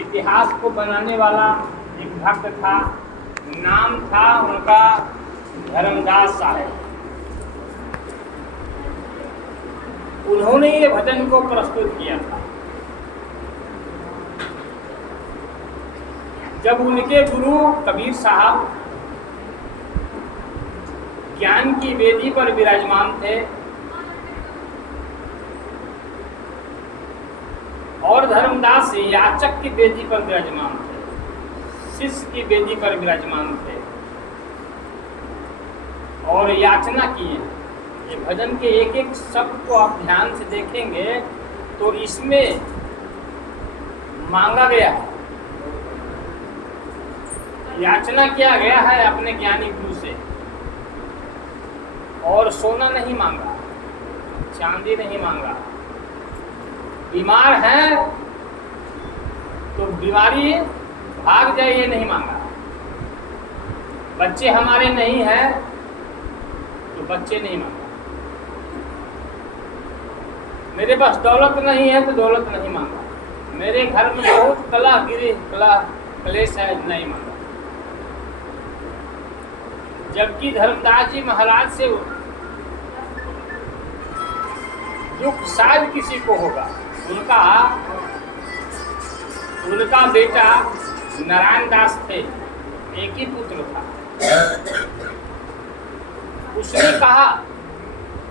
इतिहास को बनाने वाला एक भक्त था, नाम था उनका धर्मदास साहब। उन्होंने ये भजन को प्रस्तुत किया था। जब उनके गुरु कबीर साहब ज्ञान की वेदी पर विराजमान थे और धर्मदास याचक की वेदी पर विराजमान थे, शिष्य की वेदी पर विराजमान थे और याचना किए। ये भजन के एक एक शब्द को आप ध्यान से देखेंगे तो इसमें मांगा गया है, याचना किया गया है अपने ज्ञानी गुरु से। और सोना नहीं मांगा, चांदी नहीं मांगा। बीमार है तो बीमारी भाग जाए ये नहीं मांगा। बच्चे हमारे नहीं हैं तो बच्चे नहीं मांगा। मेरे पास दौलत नहीं है तो दौलत नहीं मांगा। मेरे घर में बहुत क्लेश है, नहीं मांगा। जबकि धर्मदास जी महाराज से दुख शायद किसी को होगा। उनका बेटा नारायण दास थे, एक ही पुत्र था। उसने कहा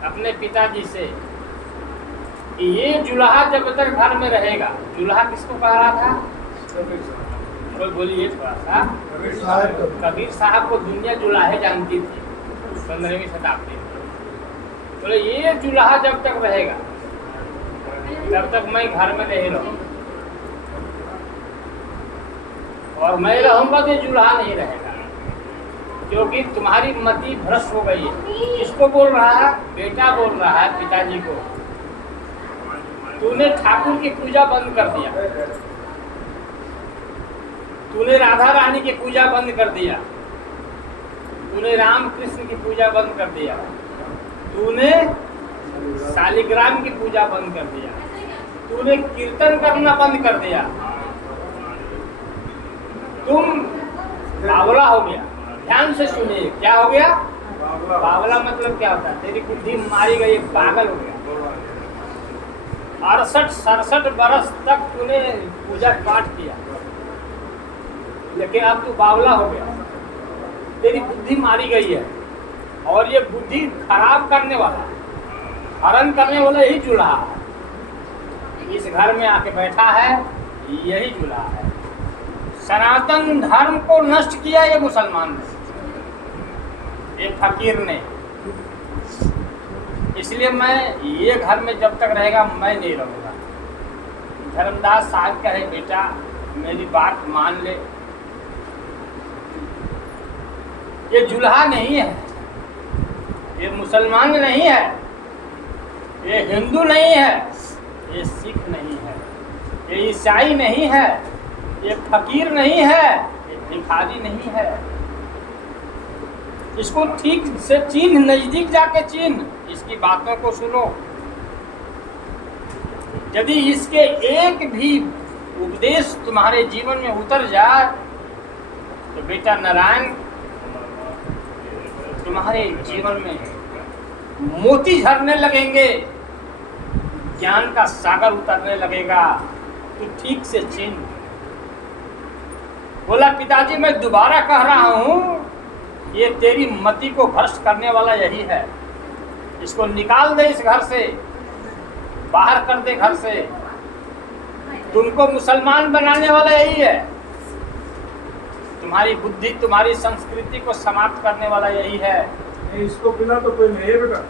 अपने पिताजी से कि ये जुल्हा जब तक घर में रहेगा। जुल्हा किसको कह रहा था? कोई बोलिए थोड़ा सा। कबीर साहब को दुनिया जुलाहे जानती थी 15वीं शताब्दी में। बोले ये जुल्हा जब तक रहेगा तब तक मैं घर में नहीं रहूँगा, और मैं रहूँगा तो जुल्हा नहीं रहेगा, क्योंकि तुम्हारी मति भ्रष्ट हो गई है। किसको बोल रहा है? बेटा बोल रहा है पिताजी को। तूने ठाकुर की पूजा बंद कर दिया, तूने राधा रानी की पूजा बंद कर दिया, तूने राम कृष्ण की पूजा बंद कर दिया, तूने शालिग्राम की पूजा बंद कर दिया, तूने कीर्तन करना बंद कर दिया, तुम बावला हो गया। ध्यान से सुनिए, क्या हो गया? बावला मतलब क्या होता है? तेरी बुद्धि मारी गई, पागल हो गया। 68-67 बरस तक तूने पूजा पाठ किया, लेकिन अब तू बावला हो गया, तेरी बुद्धि मारी गई है। और ये बुद्धि खराब करने वाला, हरण करने वाला यही जुल्हा है। इस घर में आके बैठा है, यही जुल्हा है। सनातन धर्म को नष्ट किया ये मुसलमान ने, ये फकीर ने। इसलिए मैं ये घर में जब तक रहेगा मैं नहीं रहूँगा। धर्मदास साहब कहे बेटा मेरी बात मान ले, ये जुल्हा नहीं है, ये मुसलमान नहीं है, ये हिंदू नहीं है, ये सिख नहीं है, ये ईसाई नहीं है, ये फकीर नहीं है, ये भिखारी नहीं है। इसको ठीक से चिन्ह, नजदीक जाके चिन्ह, इसकी बातों को सुनो। यदि इसके एक भी उपदेश तुम्हारे जीवन में उतर जाए तो बेटा नारायण तुम्हारे जीवन में मोती झरने लगेंगे, ज्ञान का सागर उतरने लगेगा। तो ठीक से चिन्ह। बोला पिताजी मैं दोबारा कह रहा हूँ, ये तेरी मति को भ्रष्ट करने वाला यही है। इसको निकाल दे इस घर से, बाहर कर दे घर से। तुमको मुसलमान बनाने वाला यही है, तुम्हारी बुद्धि, तुम्हारी संस्कृति को समाप्त करने वाला यही है। इसको पिला तो कोई नहीं है बेटा।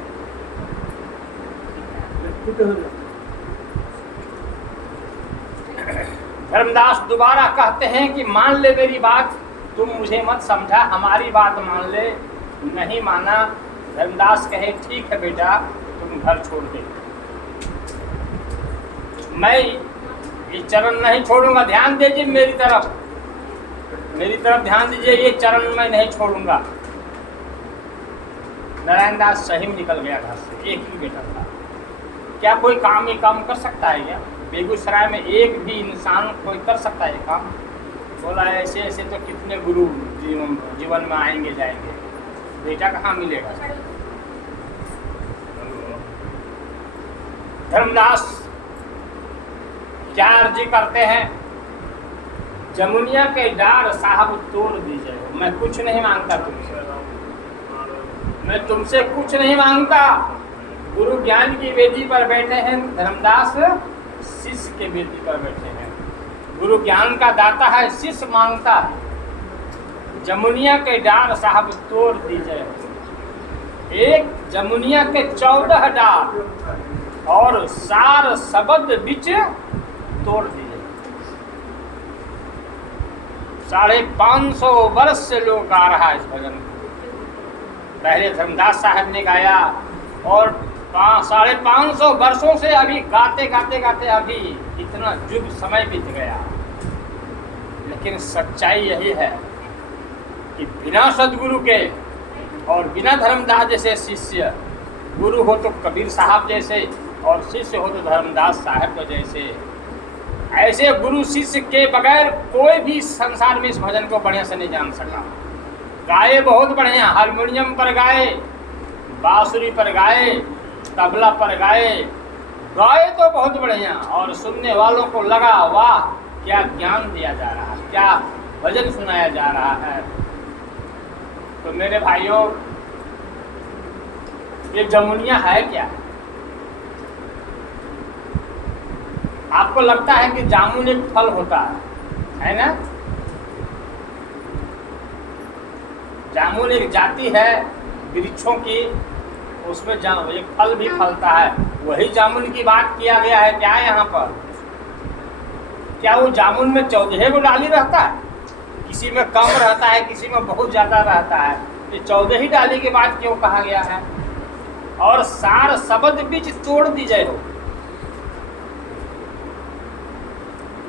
धर्मदास दोबारा कहते हैं कि मान ले मेरी बात, तुम मुझे मत समझा, हमारी बात मान ले। नहीं माना। धर्मदास कहे ठीक है बेटा तुम घर छोड़ दे, मैं ये चरण नहीं छोड़ूंगा। ध्यान दीजिए मेरी तरफ ध्यान दीजिए, ये चरण मैं नहीं छोड़ूंगा। नारायण दास सही में निकल गया घर से, एक ही बेटा था। क्या कोई काम ये काम कर सकता है क्या? बेगूसराय में एक भी इंसान कोई कर सकता है ये काम? बोला ऐसे ऐसे तो कितने गुरु जीवन में आएंगे जाएंगे, बेटा कहाँ मिलेगा? धर्मदास क्या अर्जी करते हैं? जमुनिया के डार साहब तोड़ दीजिए, मैं कुछ नहीं मांगता तुमसे, मैं तुमसे कुछ नहीं मांगता। गुरु ज्ञान की वेदी पर बैठे हैं, धर्मदास शिष्य के वेदी पर बैठे हैं। गुरु ज्ञान का दाता है, शिष्य मांगता है। जमुनिया के डार साहब तोड़ दीजिए, एक जमुनिया के 14 डार और सार शब्द बिच तोड़ दीजिए। 550 वर्ष से लोग गा रहा है इस भजन को। पहले धर्मदास साहब ने गाया और 550 वर्षों से अभी गाते गाते गाते अभी इतना युग समय बीत गया। लेकिन सच्चाई यही है कि बिना सदगुरु के और बिना धर्मदास जैसे शिष्य, गुरु हो तो कबीर साहब जैसे और शिष्य हो तो धर्मदास साहब को जैसे, ऐसे गुरु शिष्य के बगैर कोई भी संसार में इस भजन को बढ़िया से नहीं जान सका। गाए बहुत बढ़िया, हारमोनियम पर गाए, बांसुरी पर गाए, तबला पर गाए, गाए तो बहुत बढ़िया। और सुनने वालों को लगा वाह क्या ज्ञान दिया जा रहा है, क्या भजन सुनाया जा रहा है। तो मेरे भाइयों, ये जमुनिया है क्या? आपको लगता है कि जामुन एक फल होता है ना? जामुन एक जाति है वृक्षों की, उसमें एक फल भी फलता है। वही जामुन की बात किया गया है क्या यहाँ पर? क्या वो जामुन में 14 गो डाली रहता है? किसी में कम रहता है, किसी में बहुत ज़्यादा रहता है। ये 14 ही डाली की बात क्यों कहा गया है? और सार शब्द बीच तोड़ दी जाए हो,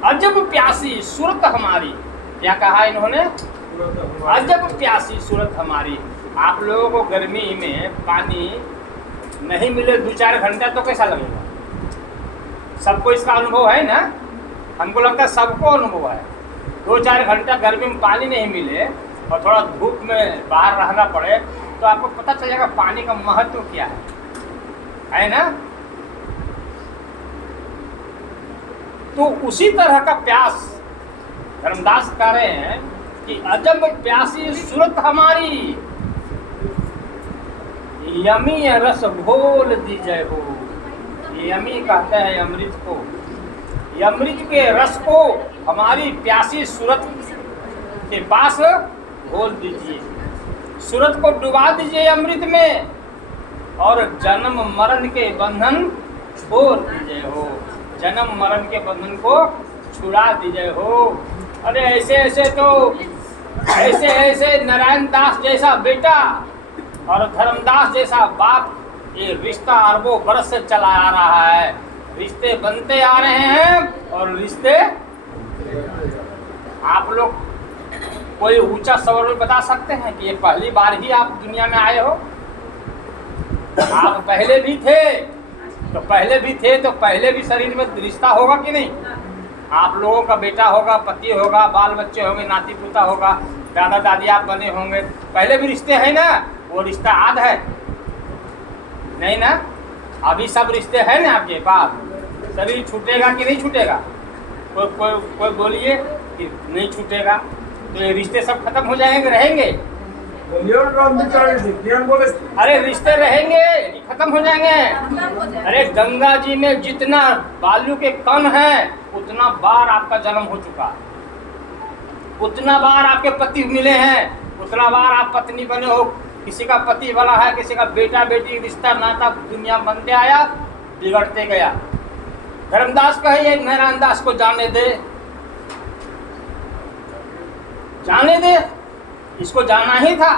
अजब प्यासी सूरत हमारी। क्या कहा इन्होंने? अजब प्यासी सूरत हमारी। आप लोगों को गर्मी में पानी नहीं मिले 2-4 घंटा तो कैसा लगेगा? सबको इसका अनुभव है ना? हमको लगता है सबको अनुभव है। 2-4 घंटा गर्मी में पानी नहीं मिले और थोड़ा धूप में बाहर रहना पड़े तो आपको पता चल जाएगा पानी का महत्व क्या है ना? तो उसी तरह का प्यास धर्मदास कह रहे हैं कि अजब प्यासी सूरत हमारी, यमी रस घोल दीजिए हो। यमी कहते हैं अमृत को, अमृत के रस को हमारी प्यासी सूरत के पास घोल दीजिए। सूरत को डुबा दीजिए अमृत में और जन्म मरण के बंधन छोड़ दीजिए हो, जन्म मरण के बंधन को छुड़ा दीजिए हो। अरे ऐसे ऐसे तो ऐसे नारायण दास जैसा बेटा और धर्मदास जैसा बाप, ये रिश्ता अरबों बरस से चला आ रहा है। रिश्ते बनते आ रहे हैं और रिश्ते, आप लोग कोई ऊंचा सवाल में बता सकते हैं कि ये पहली बार ही आप दुनिया में आए हो? आप पहले भी थे तो पहले भी शरीर में रिश्ता होगा कि नहीं? आप लोगों का बेटा होगा, पति होगा, बाल बच्चे होंगे, नाती पोता होगा, दादा दादी आप बने होंगे, पहले भी रिश्ते हैं ना? वो रिश्ता आद है नहीं ना? अभी सब रिश्ते हैं ना आपके पास? शरीर छूटेगा कि नहीं छूटेगा? कोई बोलिए कि नहीं छूटेगा। तो ये रिश्ते सब खत्म हो जाएंगे, रहेंगे? अरे रिश्ते रहेंगे कि खत्म हो जाएंगे? अरे गंगा जी में जितना बालू के कण है उतना बार आपका जन्म हो चुका, उतना बार आपके पति मिले हैं, उतना बार आप पत्नी बने हो। किसी का पति बना है, किसी का बेटा बेटी, रिश्ता नाता दुनिया बनते आया, बिगड़ते गया। धर्मदास कहे नारायण दास को जाने दे, जाने दे, इसको जाना ही था।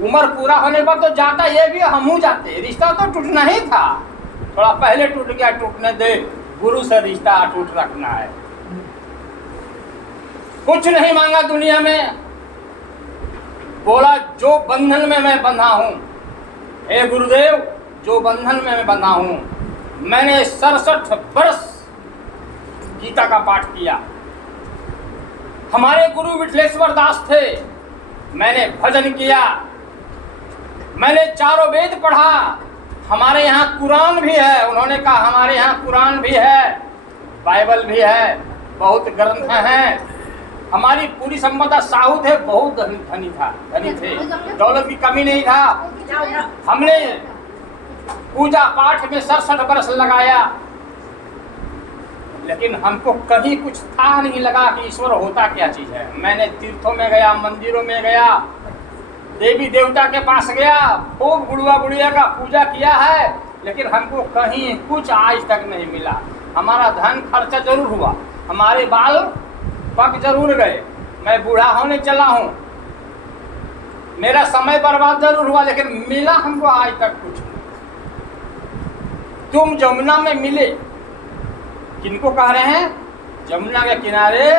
उम्र पूरा होने पर तो जाता, ये भी हमू जाते, रिश्ता तो टूटना ही था। थोड़ा पहले टूट गया, टूटने दे। गुरु से रिश्ता अटूट रखना है। कुछ नहीं मांगा दुनिया में, बोला जो बंधन में मैं बंधा हूं, हे गुरुदेव जो बंधन में मैं बंधा हूं मैंने 67 वर्ष गीता का पाठ किया। हमारे गुरु विठलेश्वर दास थे, मैंने भजन किया, मैंने चारों वेद पढ़ा। हमारे यहाँ कुरान भी है, उन्होंने कहा हमारे यहाँ कुरान भी है, बाइबल भी है, बहुत ग्रंथ हैं। हमारी पूरी संपदा साहू थे, बहुत धनी थे, दौलत की कमी नहीं था। हमने पूजा पाठ में 67 वर्ष लगाया, लेकिन हमको कहीं कुछ था नहीं लगा कि ईश्वर होता क्या चीज है। मैंने तीर्थों में गया, मंदिरों में गया, देवी देवता के पास गया, खूब गुड़ुआ गुड़िया का पूजा किया है, लेकिन हमको कहीं कुछ आज तक नहीं मिला। हमारा धन खर्चा जरूर हुआ, हमारे बाल पक जरूर गए, मैं बूढ़ा होने चला हूँ, मेरा समय बर्बाद जरूर हुआ, लेकिन मिला हमको आज तक कुछ नहीं। तुम जमुना में मिले, किनको कह रहे हैं? जमुना के किनारे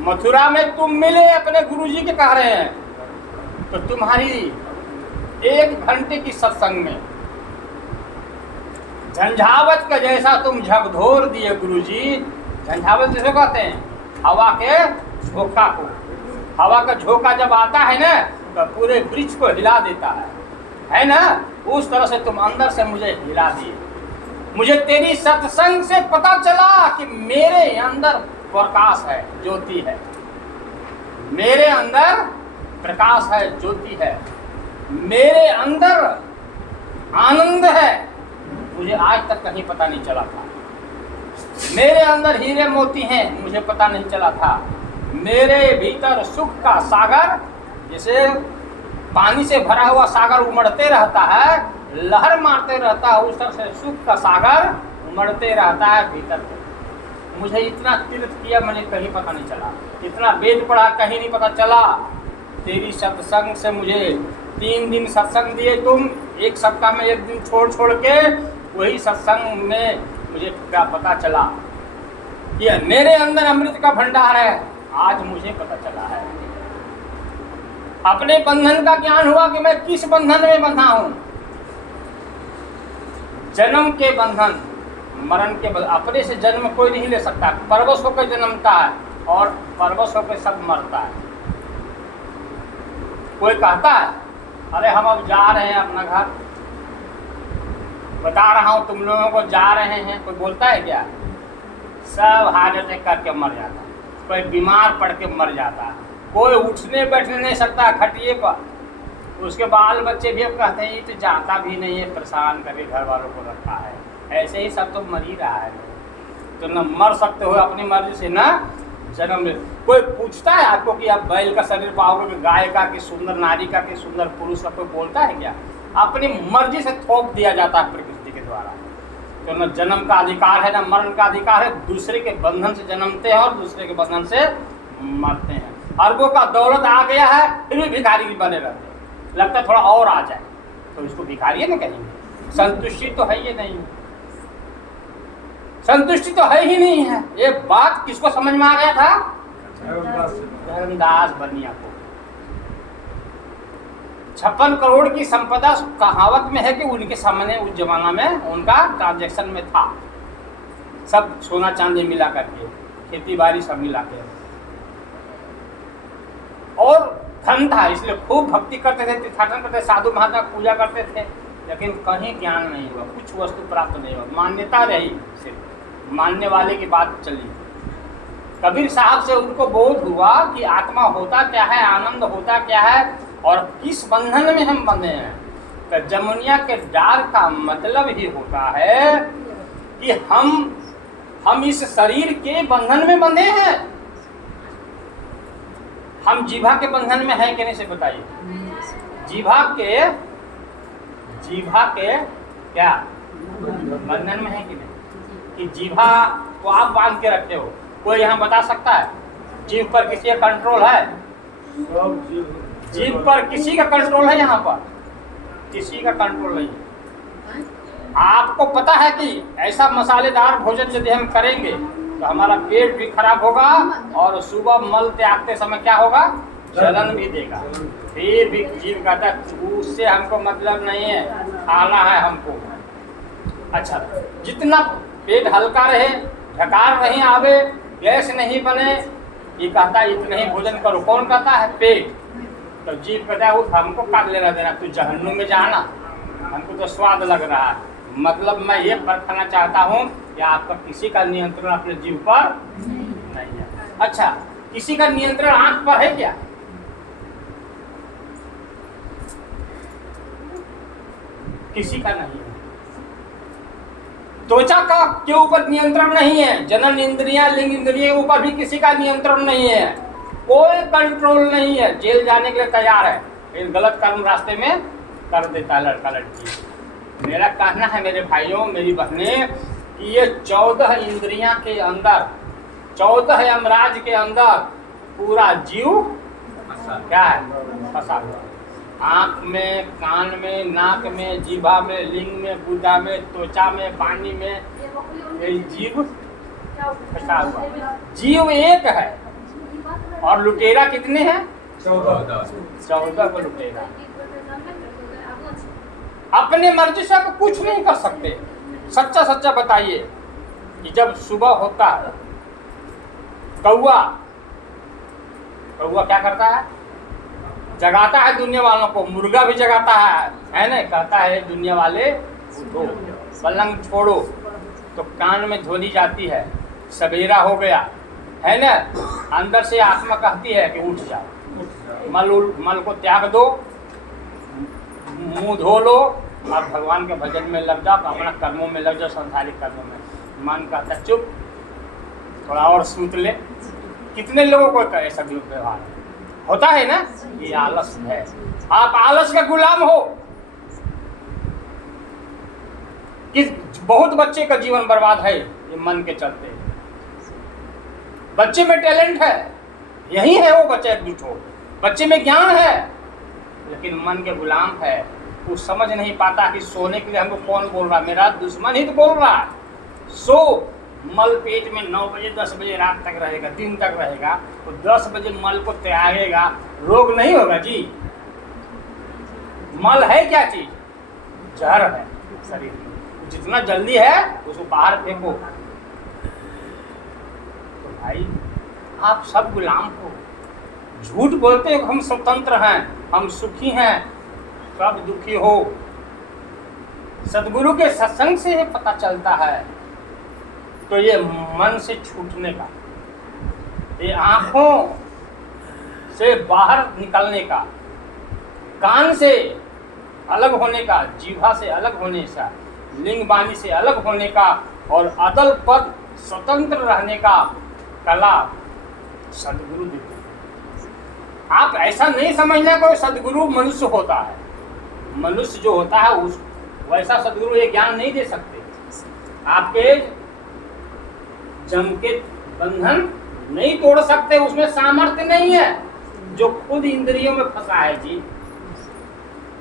मथुरा में तुम मिले अपने गुरुजी के कह रहे हैं। तो तुम्हारी 1 घंटे की सत्संग में झंझावत का जैसा तुम झकझोर दिए गुरुजी। झंझावत जिसे कहते हैं हवा के झोंका को। हवा का झोंका जब आता है ना तो पूरे वृक्ष को हिला देता है ना? उस तरह से तुम अंदर से मुझे हिला दिए। मुझे तेरी सत्संग से पता चला कि मेरे अंदर प्रकाश है, ज्योति है, मेरे अंदर प्रकाश है, ज्योति है, मेरे अंदर आनंद है। मुझे आज तक कहीं पता नहीं चला था। मेरे अंदर हीरे मोती हैं, मुझे पता नहीं चला था। मेरे भीतर सुख का सागर, जैसे पानी से भरा हुआ सागर उमड़ते रहता है, लहर मारते रहता है, उस तरह से सुख का सागर उमड़ते रहता है भीतर को। मुझे इतना तीर्थ किया, मैंने कहीं पता नहीं चला। इतना वेद पढ़ा, कहीं नहीं पता चला। तेरी सत्संग से मुझे 3 दिन सत्संग दिए तुम, 1 सप्ताह में 1 दिन छोड़ छोड़ के। वही सत्संग में मुझे क्या पता चला कि मेरे अंदर अमृत का भंडार है। आज मुझे पता चला है। अपने बंधन का ज्ञान हुआ कि मैं किस बंधन में बंधा हूं। जन्म के बंधन, मरण के बंधन। अपने से जन्म कोई नहीं ले सकता। परवश होकर जन्मता है और परवश होकर सब मरता है। कोई कहता है अरे हम अब जा रहे हैं अपना घर, बता रहा हूं तुम लोगों को, जा रहे हैं। कोई बोलता है क्या? सब हार्ट अटैक करके मर जाता है, कोई बीमार पड़ के मर जाता है, कोई उठने बैठने नहीं सकता खटिए पर। उसके बाल बच्चे भी अब कहते हैं ये तो जाता भी नहीं है, परेशान करके घर वालों को रखा है। ऐसे ही सब तो मर ही रहा है। तो न मर सकते हो अपनी मर्जी से, ना जन्म ले। कोई पूछता है आपको कि आप बैल का शरीर पाओगे कि गाय का, कि सुंदर नारी का, कि सुंदर पुरुष का? कोई बोलता है क्या? अपनी मर्जी से थोप दिया जाता है प्रकृति के द्वारा। तो न जन्म का अधिकार है, न मरण का अधिकार है। दूसरे के बंधन से जन्मते हैं और दूसरे के बंधन से मरते हैं। अरबों का दौलत आ गया है, फिर भी भिखारी बने रहते हैं। लगता है थोड़ा और आ जाए तो इसको भिखारी है ना कहेंगे। संतुष्टि तो है ये नहीं, संतुष्टि तो है ही नहीं है। ये बात किसको समझ में आ गया था? धर्मदास बनिया को। 56 करोड़ की संपदा कहावत में है कि उनके सामने उस जमाना में उनका ट्रांजैक्शन में था। सब सोना चांदी मिला करके, खेती बाड़ी सब मिला के, और धन था, इसलिए खूब भक्ति करते थे, तीर्थाटन करते थे, साधु महात्मा पूजा करते थे, लेकिन कहीं ज्ञान नहीं हुआ, कुछ वस्तु प्राप्त नहीं हुआ। मान्यता रही, सिर्फ मानने वाले की बात चली। कबीर साहब से उनको बोध हुआ कि आत्मा होता क्या है, आनंद होता क्या है, और किस बंधन में हम बंधे हैं। तो जमुनिया के डार का मतलब ही होता है कि हम इस शरीर के बंधन में बंधे हैं। हम जीभा के बंधन में है कि नहीं से बताइए। जीभा के क्या बंधन में है कि नहीं? कि जीभा को आप बांध के रखते हो, कोई यहाँ बता सकता है? जीभ पर किसी का कंट्रोल है? जीभ पर किसी का कंट्रोल है? यहाँ पर किसी का कंट्रोल नहीं है। आपको पता है कि ऐसा मसालेदार भोजन यदि हम करेंगे तो हमारा पेट भी खराब होगा, और सुबह मल त्यागते समय क्या होगा? जलन भी देगा। फिर भी जीव कहता है उससे हमको मतलब नहीं है, खाना है हमको। अच्छा, जितना पेट हल्का रहे, ढकार नहीं आवे, गैस नहीं बने, ये कहता है इतना ही भोजन करो। कौन कहता है? पेट। तो जीभ कहता है वो हमको काट लेना देना, तू जहन्नुम में जाना, हमको तो स्वाद लग रहा है। मतलब मैं ये परखना चाहता हूँ कि आपका किसी का नियंत्रण अपने जीव पर नहीं है। अच्छा, किसी का नियंत्रण आंख पर है क्या? किसी का नहीं है। त्वचा का के ऊपर नियंत्रण नहीं है, जनन इंद्रिया, लिंग इंद्रिय के ऊपर भी किसी का नियंत्रण नहीं है, कोई कंट्रोल नहीं है। जेल जाने के लिए तैयार है, फिर गलत कर्म रास्ते में कर देता है लड़का लड़की। मेरा कहना है मेरे भाइयों, मेरी बहनें, कि ये 14 इंद्रियां के अंदर, 14 यमराज के अंदर पूरा जीव क्या है? फंसा हुआ। आँख में, कान में, नाक में, जीभा में, लिंग में, गुदा में, त्वचा में, पानी में, ये जीव फंसा हुआ। जीव एक है और लुटेरा कितने हैं? 14 को लुटेरा। अपने मर्जी से आप कुछ नहीं कर सकते। सच्चा सच्चा बताइए कि जब सुबह होता है, कौआ क्या करता है? जगाता है दुनिया वालों को। मुर्गा भी जगाता है ना? कहता है दुनिया वाले उठो, पलंग छोड़ो। तो कान में ध्वनि जाती है, सवेरा हो गया, है ना? अंदर से आत्मा कहती है कि उठ जाओ, मल को त्याग दो, मुंह धो लो और भगवान के भजन में लग जाओ, अपना कर्मों में लग जाओ, संसारिक कर्मों में। मन कहता चुप, थोड़ा और सूत ले। कितने लोगों को ऐसा व्यवहार होता है ना? ये आलस है। आप आलस का गुलाम हो। बहुत बच्चे का जीवन बर्बाद है ये मन के चलते। बच्चे में टैलेंट है, यही है वो बच्चे एकजुट हो। बच्चे में ज्ञान है, लेकिन मन के गुलाम है। वो समझ नहीं पाता कि सोने के लिए हमको कौन बोल रहा है, मेरा दुश्मन ही तो बोल रहा है। सो मल पेट में 9 बजे 10 बजे रात तक रहेगा, दिन तक रहेगा, तो 10 बजे मल को त्यागेगा, रोग नहीं होगा जी। मल है क्या चीज? जहर है शरीर में। जितना जल्दी है उसको बाहर फेंको। तो भाई आप सब गुलाम हो। झूठ बोलते हो हम स्वतंत्र हैं, हम सुखी हैं, सब दुखी हो। सदगुरु के सत्संग से पता चलता है। तो ये मन से छूटने का, ये आंखों से बाहर निकलने का, कान से अलग होने का, जीवा से अलग होने का, लिंग वाणी से अलग होने का और अदल पद स्वतंत्र रहने का कला सदगुरु देते हैं। आप ऐसा नहीं समझना कोई सदगुरु मनुष्य होता है। मनुष्य जो होता है उस वैसा सदगुरु ये ज्ञान नहीं दे सकते। आपके जम के बंधन नहीं तोड़ सकते, उसमें सामर्थ्य नहीं है। जो खुद इंद्रियों में फंसा है जी।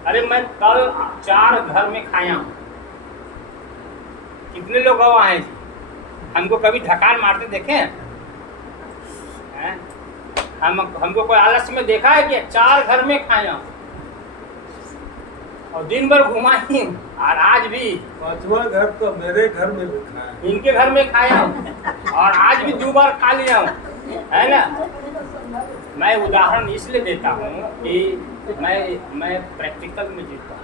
अरे मैं कल 4 घर में खाया हूँ। कितने लोग गवाह हैं जी? हमको कभी ढकार मारते देखे हैं? हमको कोई आलस में देखा है कि 4 घर में खाया हूँ और दिन भर घुमाई हूँ। और आज भी 5वां घर तो मेरे घर में भी खाया, इनके घर में खाया हूँ और आज भी 2 बार खा लिया हूँ, है ना? मैं उदाहरण इसलिए देता हूँ कि मैं प्रैक्टिकल में जीता हूँ,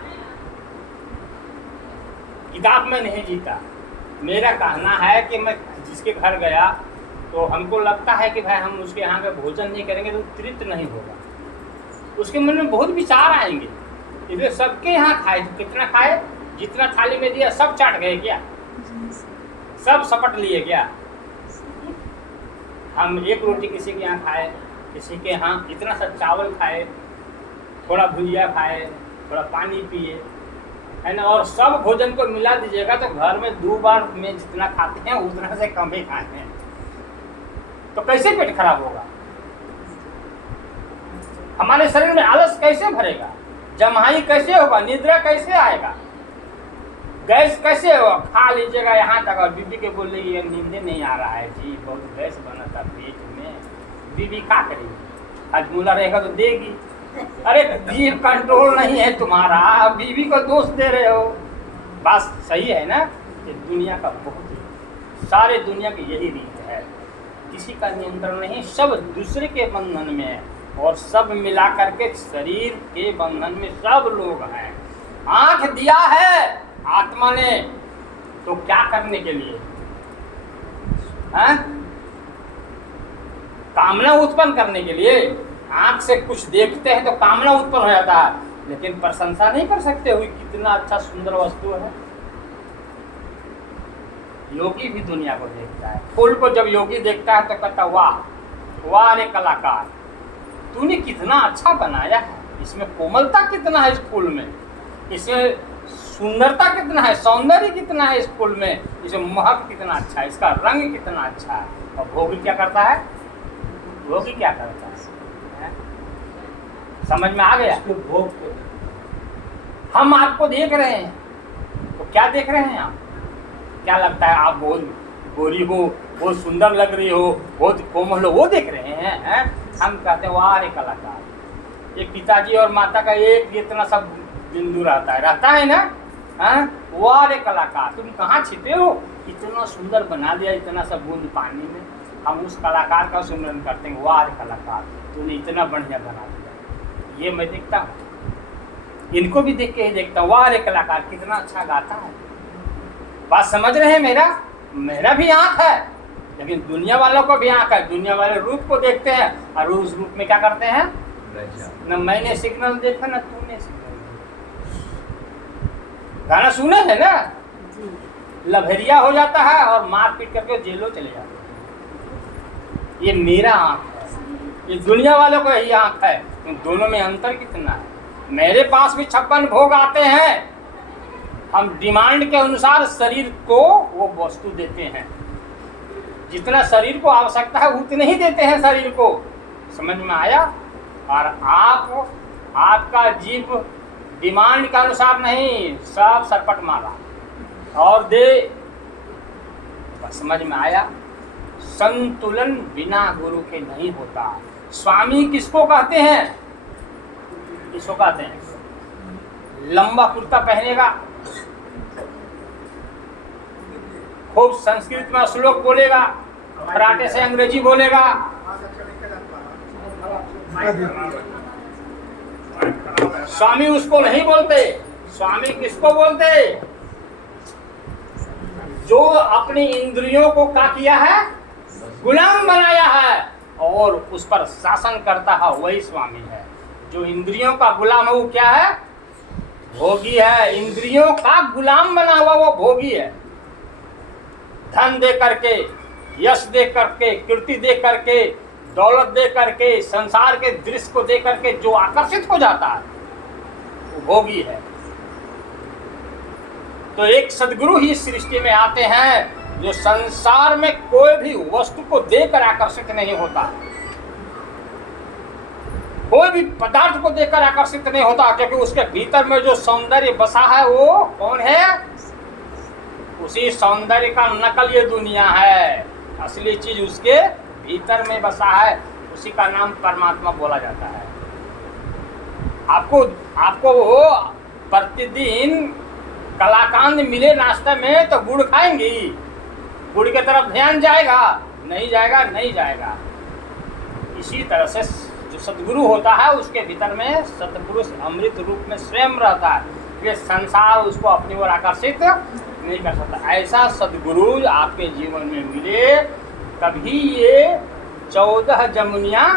किताब में नहीं जीता। मेरा कहना है कि मैं जिसके घर गया तो हमको लगता है कि भाई हम उसके यहाँ का भोजन नहीं करेंगे तो तृप्त नहीं होगा। उसके मन में बहुत विचार आएंगे। इसलिए सबके यहाँ खाए, तो कितना खाए? जितना थाली में दिया सब चाट गए क्या? सब सपट लिए क्या? हम एक रोटी किसी के यहाँ खाए, किसी के यहाँ इतना सा चावल खाए, थोड़ा भुजिया खाए, थोड़ा पानी पिए, है ना? और सब भोजन को मिला दीजिएगा तो घर में 2 बार में जितना खाते हैं उतना से कम ही खाते हैं। तो कैसे पेट खराब होगा? हमारे शरीर में आलस कैसे भरेगा? जमाई कैसे होगा? निद्रा कैसे आएगा? गैस कैसे होगा? खा लीजिएगा यहाँ तक और बीबी के बोल रही है नींद नहीं आ रहा है जी, बहुत गैस बना था पेट में। बीबी क्या करेगी? हजमूला रहेगा तो देगी। अरे जीभ कंट्रोल नहीं है तुम्हारा, बीबी को दोष दे रहे हो। बस सही है ना? ये दुनिया का बहुत ही, सारे दुनिया की यही रीत है, किसी का नियंत्रण नहीं, सब दूसरे के बंधन में है और सब मिला करके शरीर के बंधन में सब लोग हैं। आंख दिया है आत्मा ने तो क्या करने के लिए है? कामना उत्पन्न करने के लिए। आंख से कुछ देखते हैं तो कामना उत्पन्न हो जाता है, लेकिन प्रशंसा नहीं कर सकते हुई कितना अच्छा सुंदर वस्तु है। योगी भी दुनिया को देखता है, फूल को जब योगी देखता है तो कहता वाह वाह रे कलाकार, तूने कितना अच्छा बनाया है, इसमें कोमलता कितना है इस फूल में, इसमें सुंदरता कितना है, सौंदर्य कितना है इस फूल में, इसमें महक कितना अच्छा है, इसका रंग कितना अच्छा है। और भोगी क्या करता है? भोगी क्या करता है? समझ में आ गया? इसको भोग को हम आपको देख रहे हैं तो क्या देख रहे हैं आप? क्या लगता है आप बहुत गोरी हो, बहुत सुंदर लग रही हो, बहुत कोमल हो, वो देख रहे हैं? हम कहते हैं वाह रे कलाकार। ये पिताजी और माता का एक इतना सब बिंदु रहता है ना, वाह रे कलाकार, तुम कहाँ छिपे हो, इतना सुंदर बना दिया, इतना सब बूंद पानी में। हम उस कलाकार का सुमिरन करते हैं, वाह रे कलाकार, तूने इतना बढ़िया बना दिया। ये मैं देखता हूँ, इनको भी देख के ही देखता हूँ, वाह रे कलाकार कितना अच्छा गाता है। बात समझ रहे हैं? मेरा भी आँख है, लेकिन दुनिया वालों को भी आँख है। दुनिया वाले रूप को देखते हैं और उस रूप में क्या करते हैं? न मैंने सिग्नल देखा न तूने सिग्नल देखा। गाना सुने हैं ना, लभरिया हो जाता है और मार पीट करके जेलों चले जाते हैं। ये मेरा आँख है, ये दुनिया वालों का यही आँख है। दोनों में अंतर कितना है? मेरे पास भी 56 भोग आते हैं, हम डिमांड के अनुसार शरीर को वो वस्तु देते हैं, जितना शरीर को आवश्यकता है उतने ही देते हैं शरीर को। समझ में आया? और आपका जीव डिमांड के अनुसार नहीं, सब सरपट मारा और दे। समझ में आया? संतुलन बिना गुरु के नहीं होता। स्वामी किसको कहते हैं? किसको कहते हैं? लंबा कुर्ता पहनेगा, खूब संस्कृत में श्लोक बोलेगा, फराटे से अंग्रेजी बोलेगा, स्वामी उसको नहीं बोलते। स्वामी किसको बोलते? जो अपनी इंद्रियों को क्या किया है? गुलाम बनाया है और उस पर शासन करता है, वही स्वामी है। जो इंद्रियों का गुलाम है वो क्या है? भोगी है। इंद्रियों का गुलाम बना हुआ वो भोगी है। धन दे करके, यश दे करके, कीर्ति दे करके, दौलत दे करके, संसार के दृश्य को दे करके जो आकर्षित हो जाता है वो भोगी है। तो एक सद्गुरु ही सृष्टि में आते हैं जो संसार में कोई भी वस्तु को देकर आकर्षित नहीं होता, कोई भी पदार्थ को देखकर आकर्षित नहीं होता, क्योंकि उसके भीतर में जो सौंदर्य बसा है वो कौन है? उसी सौंदर्य का नकल ये दुनिया है। असली चीज उसके भीतर में बसा है, उसी का नाम परमात्मा बोला जाता है। आपको वो प्रतिदिन कलाकांद मिले नाश्ते में तो गुड़ खाएंगी, गुड़ के तरफ ध्यान जाएगा? नहीं जाएगा, नहीं जाएगा। इसी तरह से जो सद्गुरु होता है उसके भीतर में सतपुरुष अमृत रूप में स्वयं रहता है, ये संसार उसको अपनी ओर आकर्षित नहीं कर सकता। ऐसा सद्गुरु आपके जीवन में मिले तभी ये 14 जमुनियाँ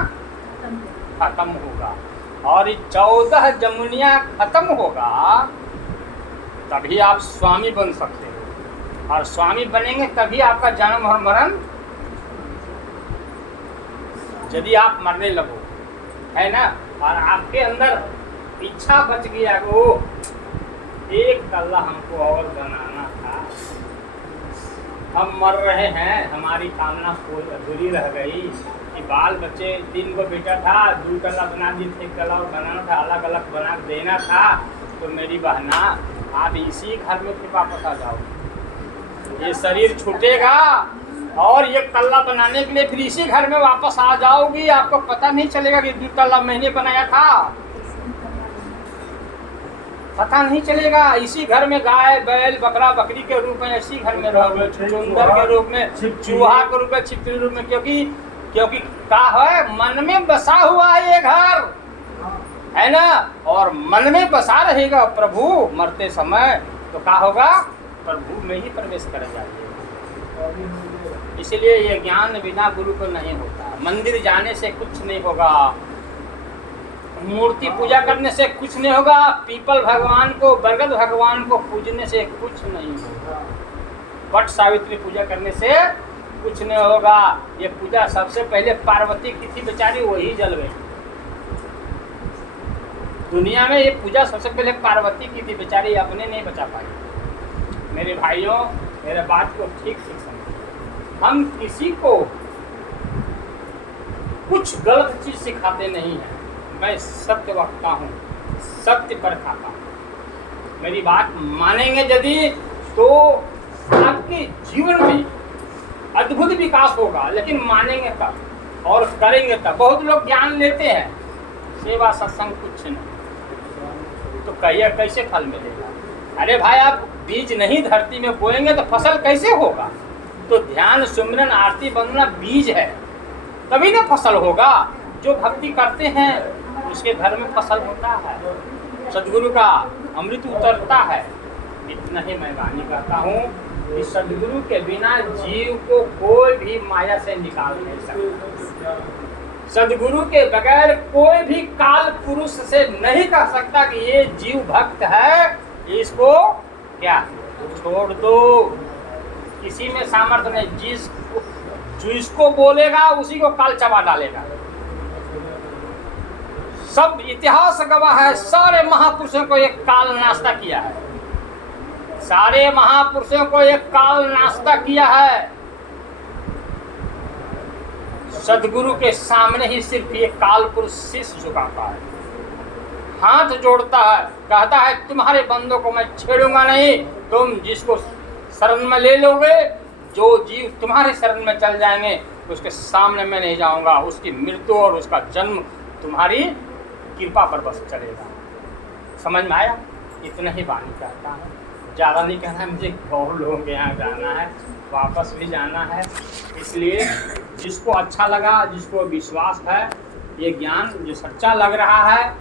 खत्म होगा, और ये 14 जमुनियाँ खत्म होगा तभी आप स्वामी बन सकते हो, और स्वामी बनेंगे तभी आपका जन्म और मरण, यदि आप मरने लगो, है ना, और आपके अंदर इच्छा बच गया वो एक कल्ला हमको और बनाना था, हम मर रहे हैं, हमारी कामना कोई अधूरी रह गई कि बाल बच्चे 3 को बेटा था, 2 कल्ला बना दी, 1 कल्ला और बनाना था, अलग अलग बना देना था। तो मेरी बहना आप इसी घर में फिर वापस आ जाओ, ये शरीर छूटेगा और ये कल्ला बनाने के लिए फिर इसी घर में वापस आ जाओगी। आपको पता नहीं चलेगा कि 2 कल्ला मैंने बनाया था। पता नहीं चलेगा। इसी घर में गाय बैल बकरा बकरी के रूप में इसी घर में रहोगे, चुंदर के रूप में, चूहा के रूप में, छिपकली के रूप में, क्योंकि का है मन में बसा हुआ है ये घर, है ना। और मन में बसा रहेगा प्रभु मरते समय तो क्या होगा, प्रभु में ही प्रवेश कर जाइए। इसलिए ये ज्ञान बिना गुरु को नहीं होता। मंदिर जाने से कुछ नहीं होगा, मूर्ति पूजा करने से कुछ नहीं होगा, पीपल भगवान को बरगद भगवान को पूजने से कुछ नहीं होगा, वट सावित्री पूजा करने से कुछ नहीं होगा। ये पूजा सबसे पहले पार्वती की थी बेचारी, वही जल गई। दुनिया में ये पूजा सबसे पहले पार्वती की थी बेचारी, अपने नहीं बचा पाई। मेरे भाइयों मेरे बात को ठीक से समझिए, हम किसी को कुछ गलत चीज सिखाते नहीं हैं। मैं सत्य वक्ता हूँ, सत्य पर खाता हूँ। मेरी बात मानेंगे यदि तो आपके जीवन में अद्भुत विकास होगा, लेकिन मानेंगे तब और करेंगे तब। बहुत लोग ज्ञान लेते हैं, सेवा सत्संग कुछ नहीं, तो कहिए कैसे फल मिलेगा। अरे भाई आप बीज नहीं धरती में बोएंगे तो फसल कैसे होगा। तो ध्यान सुमिरन आरती वंदना बीज है, तभी ना फसल होगा। जो भक्ति करते हैं उसके घर में फसल होता है, सदगुरु का अमृत उतरता है। इतना ही मैं वाणी करता हूँ कि सदगुरु के बिना जीव को कोई भी माया से निकाल नहीं सकता। सदगुरु के बगैर कोई भी काल पुरुष से नहीं कह सकता कि ये जीव भक्त है, इसको क्या छोड़ दो। किसी में सामर्थ्य नहीं, जिसको बोलेगा उसी को काल चबा डालेगा। सब इतिहास गवाह है, सारे महापुरुषों को एक काल नाश्ता किया है, सारे महापुरुषों को एक काल नाश्ता किया है। सदगुरु के सामने ही सिर्फ ये काल पुरुष शीश झुकाता है, हाथ जोड़ता है, कहता है तुम्हारे बंदों को मैं छेड़ूंगा नहीं। तुम जिसको शरण में ले लोगे, जो जीव तुम्हारे शरण में चल जाएंगे उसके सामने मैं नहीं जाऊंगा। उसकी मृत्यु और उसका जन्म तुम्हारी कृपा पर बस चलेगा। समझ में आया? इतना ही वाणी कहता है, ज़्यादा नहीं कहना है। मुझे बहुत लोगों के यहाँ जाना है, वापस भी जाना है। इसलिए जिसको अच्छा लगा, जिसको विश्वास है, ये ज्ञान जो सच्चा लग रहा है